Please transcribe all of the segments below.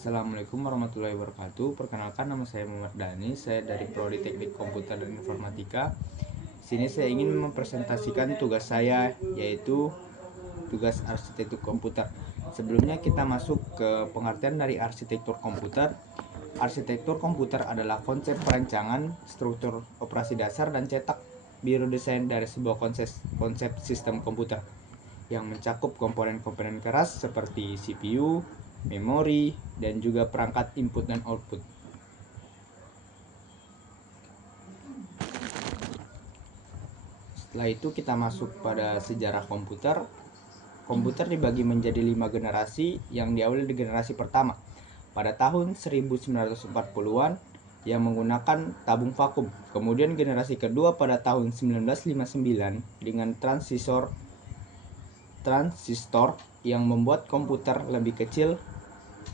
Assalamualaikum warahmatullahi wabarakatuh. Perkenalkan, nama saya Muhammad Dani. Saya dari Prodi Teknik Komputer dan Informatika. Sini saya ingin mempresentasikan tugas saya, yaitu tugas arsitektur komputer. Sebelumnya kita masuk ke pengertian dari arsitektur komputer. Arsitektur komputer adalah konsep perancangan, struktur operasi dasar, dan cetak biru desain dari sebuah konsep sistem komputer yang mencakup komponen-komponen keras seperti CPU, memori, dan juga perangkat input dan output. Setelah itu kita masuk pada sejarah komputer. Komputer dibagi menjadi 5 generasi yang diawali di generasi pertama pada tahun 1940-an yang menggunakan tabung vakum. Kemudian generasi kedua pada tahun 1959 dengan transistor yang membuat komputer lebih kecil,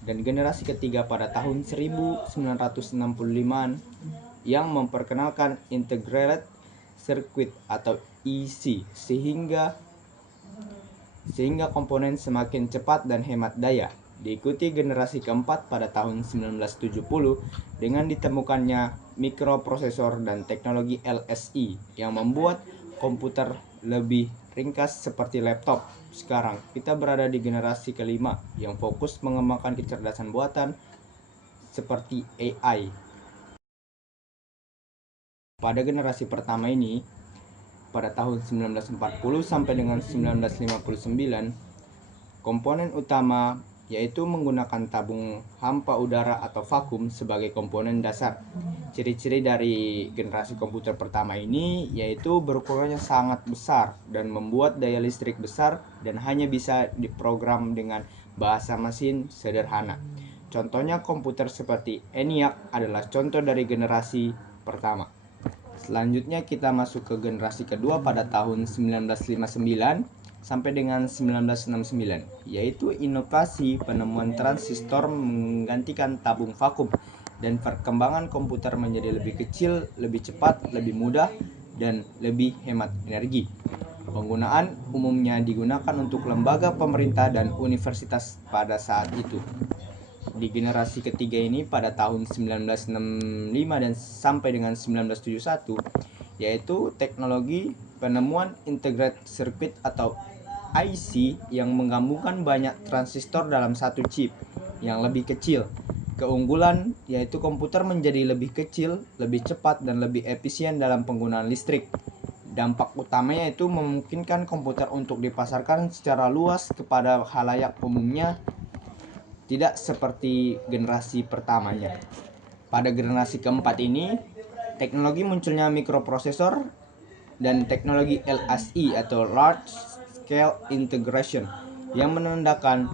dan generasi ketiga pada tahun 1965-an yang memperkenalkan integrated circuit atau IC sehingga komponen semakin cepat dan hemat daya. Diikuti generasi keempat pada tahun 1970 dengan ditemukannya mikroprosesor dan teknologi LSI yang membuat komputer lebih ringkas seperti laptop. Sekarang kita berada di generasi kelima yang fokus mengembangkan kecerdasan buatan seperti AI. Pada generasi pertama ini, pada tahun 1940 sampai dengan 1959, komponen utama yaitu menggunakan tabung hampa udara atau vakum sebagai komponen dasar. Ciri-ciri dari generasi komputer pertama ini yaitu berukurannya sangat besar dan membuat daya listrik besar dan hanya bisa diprogram dengan bahasa mesin sederhana. Contohnya komputer seperti ENIAC adalah contoh dari generasi pertama. Selanjutnya kita masuk ke generasi kedua pada tahun 1959 sampai dengan 1969, yaitu inovasi penemuan transistor menggantikan tabung vakum dan perkembangan komputer menjadi lebih kecil, lebih cepat, lebih mudah, dan lebih hemat energi. Penggunaan umumnya digunakan untuk lembaga pemerintah dan universitas pada saat itu. Di generasi ketiga ini pada tahun 1965 dan sampai dengan 1971, yaitu teknologi penemuan integrated circuit atau IC yang menggabungkan banyak transistor dalam satu chip yang lebih kecil. Keunggulan yaitu komputer menjadi lebih kecil, lebih cepat, dan lebih efisien dalam penggunaan listrik. Dampak utamanya itu memungkinkan komputer untuk dipasarkan secara luas kepada khalayak umumnya, tidak seperti generasi pertamanya. Pada generasi keempat ini, teknologi munculnya mikroprosesor dan teknologi LSI atau Large Scale Integration yang menandakan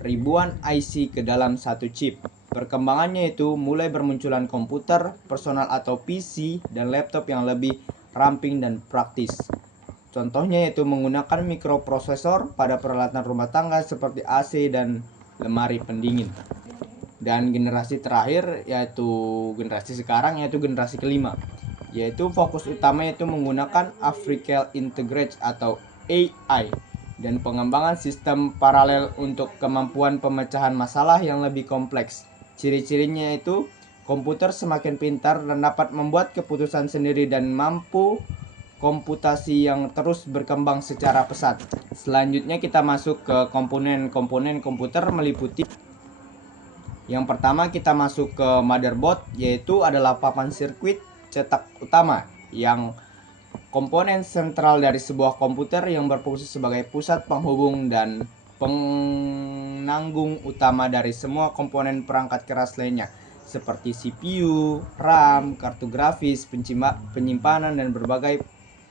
ribuan IC ke dalam satu chip. Perkembangannya itu mulai bermunculan komputer personal atau PC dan laptop yang lebih ramping dan praktis. Contohnya yaitu menggunakan mikroprosesor pada peralatan rumah tangga seperti AC dan lemari pendingin. Dan generasi terakhir yaitu generasi sekarang yaitu generasi kelima, yaitu fokus utama yaitu menggunakan Africal Integrate atau AI dan pengembangan sistem paralel untuk kemampuan pemecahan masalah yang lebih kompleks. Ciri-cirinya itu komputer semakin pintar dan dapat membuat keputusan sendiri dan mampu komputasi yang terus berkembang secara pesat. Selanjutnya kita masuk ke komponen-komponen komputer meliputi. Yang pertama kita masuk ke motherboard, yaitu adalah papan sirkuit cetak utama yang komponen sentral dari sebuah komputer yang berfungsi sebagai pusat penghubung dan penanggung utama dari semua komponen perangkat keras lainnya seperti CPU, RAM, kartu grafis, penyimpanan, dan berbagai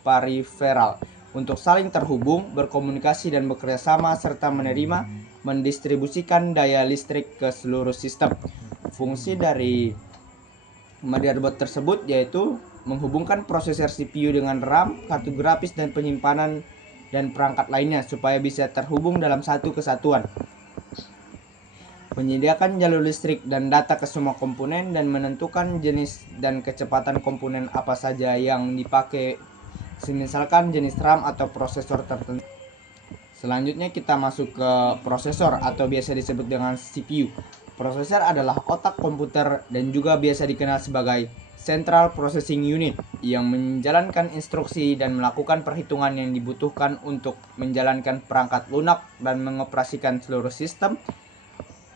peripheral untuk saling terhubung, berkomunikasi, dan bekerja sama serta menerima mendistribusikan daya listrik ke seluruh sistem. Fungsi dari motherboard tersebut yaitu menghubungkan prosesor CPU dengan RAM, kartu grafis, dan penyimpanan dan perangkat lainnya supaya bisa terhubung dalam satu kesatuan. Menyediakan jalur listrik dan data ke semua komponen dan menentukan jenis dan kecepatan komponen apa saja yang dipakai, misalkan jenis RAM atau prosesor tertentu. Selanjutnya kita masuk ke prosesor atau biasa disebut dengan CPU. Prosesor adalah otak komputer dan juga biasa dikenal sebagai Central Processing Unit yang menjalankan instruksi dan melakukan perhitungan yang dibutuhkan untuk menjalankan perangkat lunak dan mengoperasikan seluruh sistem.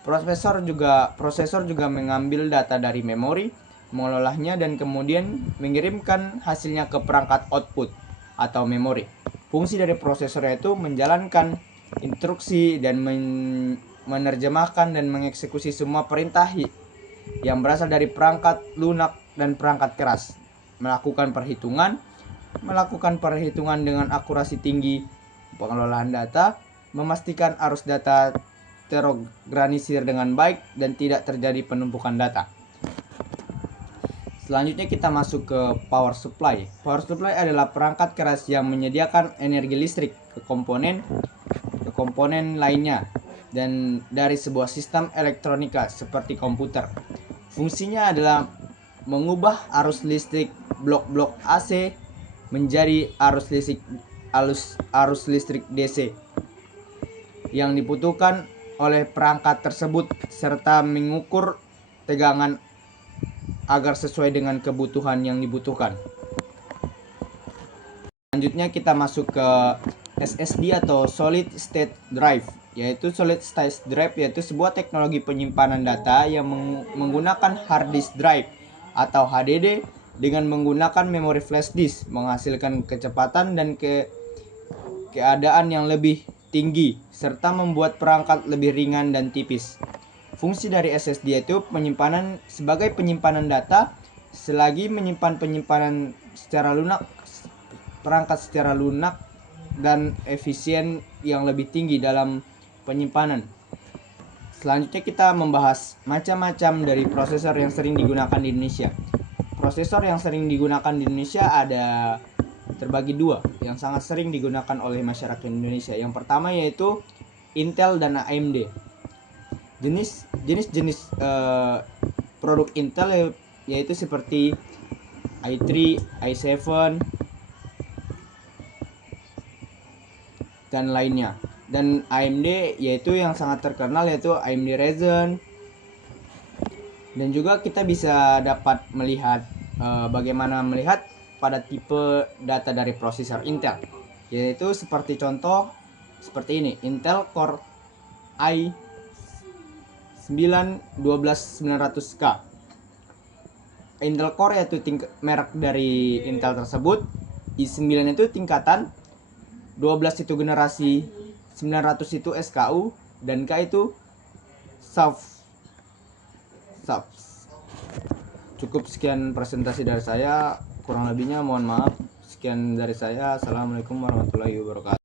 Prosesor juga mengambil data dari memori, mengolahnya dan kemudian mengirimkan hasilnya ke perangkat output atau memori. Fungsi dari prosesor yaitu menjalankan instruksi dan menerjemahkan dan mengeksekusi semua perintah yang berasal dari perangkat lunak dan perangkat keras, melakukan perhitungan dengan akurasi tinggi, pengelolaan data, memastikan arus data terorganisir dengan baik dan tidak terjadi penumpukan data. Selanjutnya kita masuk ke power supply. Power supply adalah perangkat keras yang menyediakan energi listrik ke komponen lainnya dan dari sebuah sistem elektronika seperti komputer. Fungsinya adalah mengubah arus listrik blok-blok AC menjadi arus listrik DC yang dibutuhkan oleh perangkat tersebut serta mengukur tegangan agar sesuai dengan kebutuhan yang dibutuhkan. Selanjutnya kita masuk ke SSD atau Solid State Drive. Solid State Drive yaitu sebuah teknologi penyimpanan data yang menggunakan hard disk drive atau HDD dengan menggunakan memori flash disk, menghasilkan kecepatan dan keadaan yang lebih tinggi serta membuat perangkat lebih ringan dan tipis. Fungsi dari SSD yaitu sebagai penyimpanan data selagi menyimpan penyimpanan secara lunak, perangkat secara lunak dan efisien yang lebih tinggi dalam penyimpanan. Selanjutnya kita membahas macam-macam dari prosesor yang sering digunakan di Indonesia. Prosesor yang sering digunakan di Indonesia ada terbagi dua yang sangat sering digunakan oleh masyarakat Indonesia. Yang pertama yaitu Intel dan AMD. Jenis produk Intel yaitu seperti i3, i7 dan lainnya. Dan AMD yaitu yang sangat terkenal yaitu AMD Ryzen. Dan juga kita bisa dapat melihat bagaimana melihat pada tipe data dari prosesor Intel, yaitu seperti contoh seperti ini, Intel Core i9-12900K. Intel Core yaitu merek dari Intel tersebut, i9 itu tingkatan, 12 itu generasi, 900 itu SKU, dan K itu subs. Cukup sekian presentasi dari saya, kurang lebihnya mohon maaf. Sekian dari saya. Assalamualaikum warahmatullahi wabarakatuh.